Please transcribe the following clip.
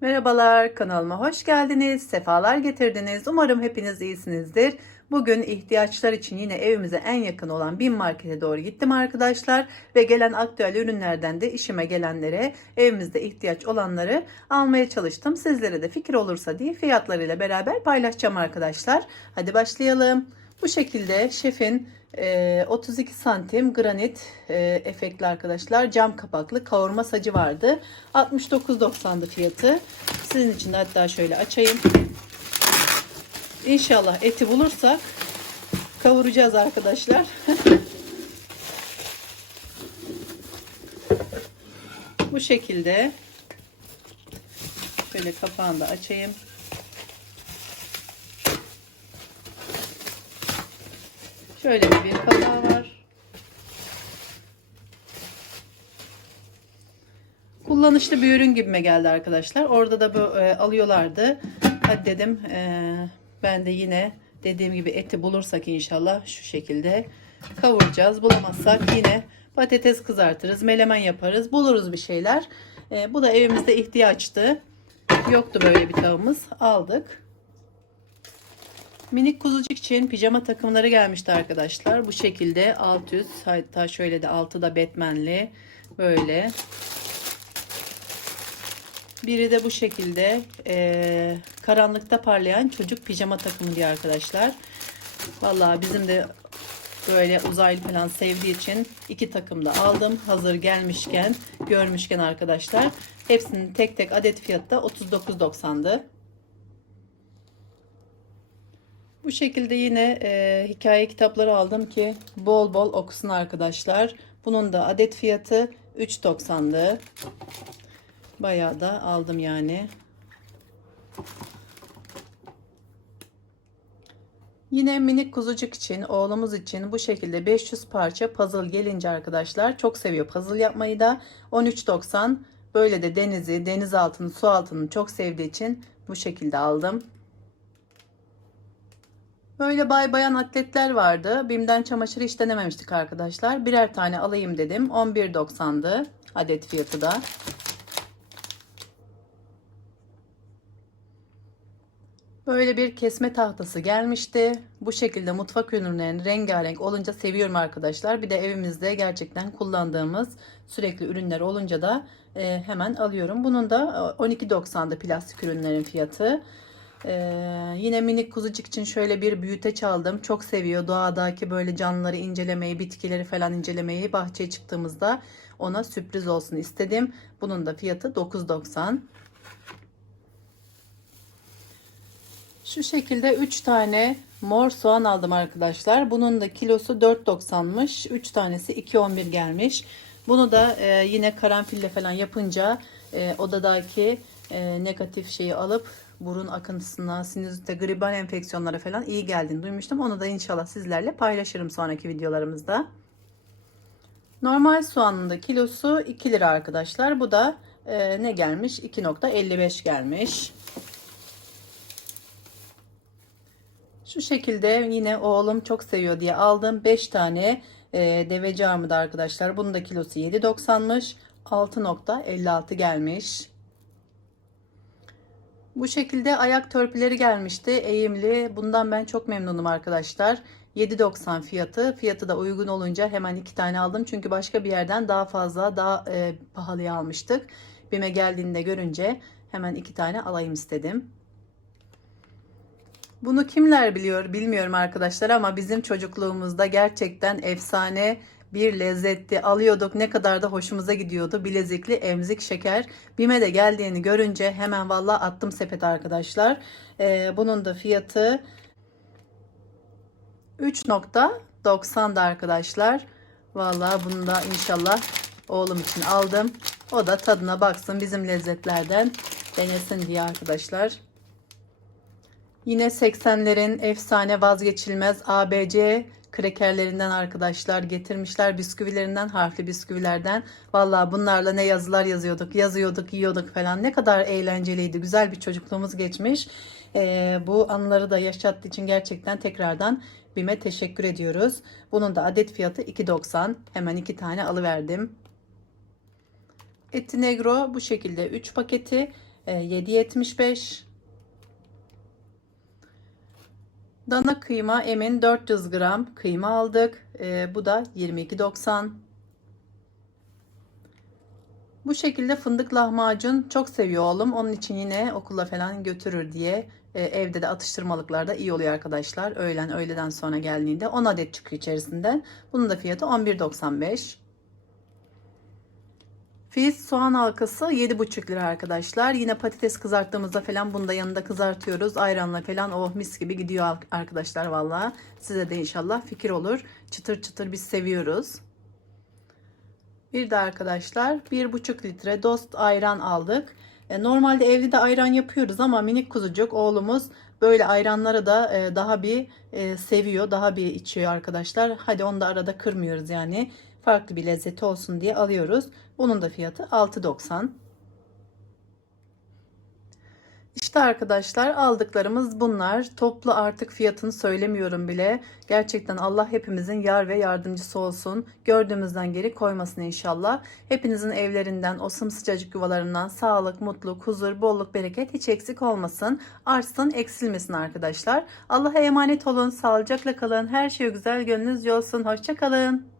Merhabalar kanalıma hoş geldiniz. Sefalar getirdiniz. Umarım hepiniz iyisinizdir. Bugün ihtiyaçlar için yine evimize en yakın olan bin markete doğru gittim arkadaşlar. Ve gelen aktüel ürünlerden de işime gelenlere evimizde ihtiyaç olanları almaya çalıştım. Sizlere de fikir olursa diye fiyatlarıyla beraber paylaşacağım arkadaşlar. Hadi başlayalım. Bu şekilde şefin e, 32 santim granit e, efektli arkadaşlar cam kapaklı kavurma sacı vardı. 69.90'dı fiyatı. Sizin için de hatta şöyle açayım. İnşallah eti bulursak kavuracağız arkadaşlar. Bu şekilde şöyle kapağını da açayım. Şöyle bir kapağı var. Kullanışlı bir ürün gibime geldi arkadaşlar. Orada da bu e, alıyorlardı. Hadi dedim e, ben de yine dediğim gibi eti bulursak inşallah şu şekilde kavuracağız. Bulamazsak yine patates kızartırız, melemen yaparız. Buluruz bir şeyler. E, bu da evimizde ihtiyaçtı. Yoktu böyle bir tavamız. Aldık. Minik kuzucuk için pijama takımları gelmişti arkadaşlar. Bu şekilde alt üst hatta şöyle de altı da Batman'li böyle. Biri de bu şekilde e, karanlıkta parlayan çocuk pijama takımı diye arkadaşlar. Vallahi bizim de böyle uzaylı falan sevdiği için iki takım da aldım. Hazır gelmişken görmüşken arkadaşlar. Hepsinin tek tek adet fiyatı da 39.90'dı. Bu şekilde yine e, hikaye kitapları aldım ki bol bol okusun arkadaşlar. Bunun da adet fiyatı 3.90'dı. Bayağı da aldım yani. Yine minik kuzucuk için, oğlumuz için bu şekilde 500 parça puzzle gelince arkadaşlar çok seviyor puzzle yapmayı da 13.90 böyle de denizi, deniz altını, su altını çok sevdiği için bu şekilde aldım. Böyle bay bayan atletler vardı. Bim'den çamaşır hiç denememiştik arkadaşlar. Birer tane alayım dedim. 11.90'dı adet fiyatı da. Böyle bir kesme tahtası gelmişti. Bu şekilde mutfak ürünlerinin rengarenk olunca seviyorum arkadaşlar. Bir de evimizde gerçekten kullandığımız sürekli ürünler olunca da e, hemen alıyorum. Bunun da 12.90'da plastik ürünlerin fiyatı. Ee, yine minik kuzucuk için şöyle bir büyüteç aldım. Çok seviyor doğadaki böyle canlıları incelemeyi, bitkileri falan incelemeyi. Bahçeye çıktığımızda ona sürpriz olsun istedim. Bunun da fiyatı 9.90. Şu şekilde 3 tane mor soğan aldım arkadaşlar. Bunun da kilosu 4.90'mış. 3 tanesi 2.11 gelmiş. Bunu da e, yine karanfille falan yapınca e, odadaki e, negatif şeyi alıp burun akıntısına, sinüzite, gribal enfeksiyonlara falan iyi geldiğini duymuştum. Onu da inşallah sizlerle paylaşırım sonraki videolarımızda. Normal soğanın da kilosu 2 lira arkadaşlar. Bu da e, ne gelmiş? 2.55 gelmiş. Şu şekilde yine oğlum çok seviyor diye aldım. 5 tane e, deveci armudu arkadaşlar. Bunun da kilosu 7.90'mış. 6.56 gelmiş. Bu şekilde ayak törpüleri gelmişti. Eğimli. Bundan ben çok memnunum arkadaşlar. 7.90 fiyatı. Fiyatı da uygun olunca hemen iki tane aldım. Çünkü başka bir yerden daha fazla daha e, pahalıya almıştık. Bime geldiğinde görünce hemen iki tane alayım istedim. Bunu kimler biliyor bilmiyorum arkadaşlar ama bizim çocukluğumuzda gerçekten efsane bir lezzetti. Alıyorduk ne kadar da hoşumuza gidiyordu. Bilezikli emzik şeker. Bime de geldiğini görünce hemen valla attım sepete arkadaşlar. Ee, bunun da fiyatı 3.90'da arkadaşlar. Valla bunu da inşallah oğlum için aldım. O da tadına baksın bizim lezzetlerden denesin diye arkadaşlar. Yine 80'lerin efsane vazgeçilmez ABC krekerlerinden arkadaşlar getirmişler. Bisküvilerinden, harfli bisküvilerden. Valla bunlarla ne yazılar yazıyorduk, yazıyorduk, yiyorduk falan. Ne kadar eğlenceliydi. Güzel bir çocukluğumuz geçmiş. Ee, bu anıları da yaşattığı için gerçekten tekrardan BİM'e teşekkür ediyoruz. Bunun da adet fiyatı 2.90. Hemen iki tane alıverdim. Eti Negro bu şekilde 3 paketi e, 7.75. Dana kıyma emin 400 gram kıyma aldık. E, bu da 22.90. Bu şekilde fındık lahmacun çok seviyor oğlum. Onun için yine okula falan götürür diye e, evde de atıştırmalıklarda iyi oluyor arkadaşlar. Öğlen öğleden sonra geldiğinde 10 adet çıkıyor içerisinden. Bunun da fiyatı 11.95. Filiz soğan halkası 7,5 lira arkadaşlar. Yine patates kızarttığımızda falan bunu da yanında kızartıyoruz. Ayranla falan oh mis gibi gidiyor arkadaşlar valla. Size de inşallah fikir olur. Çıtır çıtır biz seviyoruz. Bir de arkadaşlar 1,5 litre dost ayran aldık. E, Normalde evde de ayran yapıyoruz ama minik kuzucuk oğlumuz böyle ayranları da e, daha bir e, seviyor, daha bir içiyor arkadaşlar. Hadi onu da arada kırmıyoruz yani. Farklı bir lezzeti olsun diye alıyoruz. Bunun da fiyatı 6.90. İşte arkadaşlar aldıklarımız bunlar. Toplu artık fiyatını söylemiyorum bile. Gerçekten Allah hepimizin yar ve yardımcısı olsun. Gördüğümüzden geri koymasın inşallah. Hepinizin evlerinden, o sımsıcacık yuvalarından sağlık, mutluluk, huzur, bolluk, bereket hiç eksik olmasın. Artsın, eksilmesin arkadaşlar. Allah'a emanet olun. Sağlıcakla kalın. Her şey güzel gönlünüz yolsun. Hoşçakalın.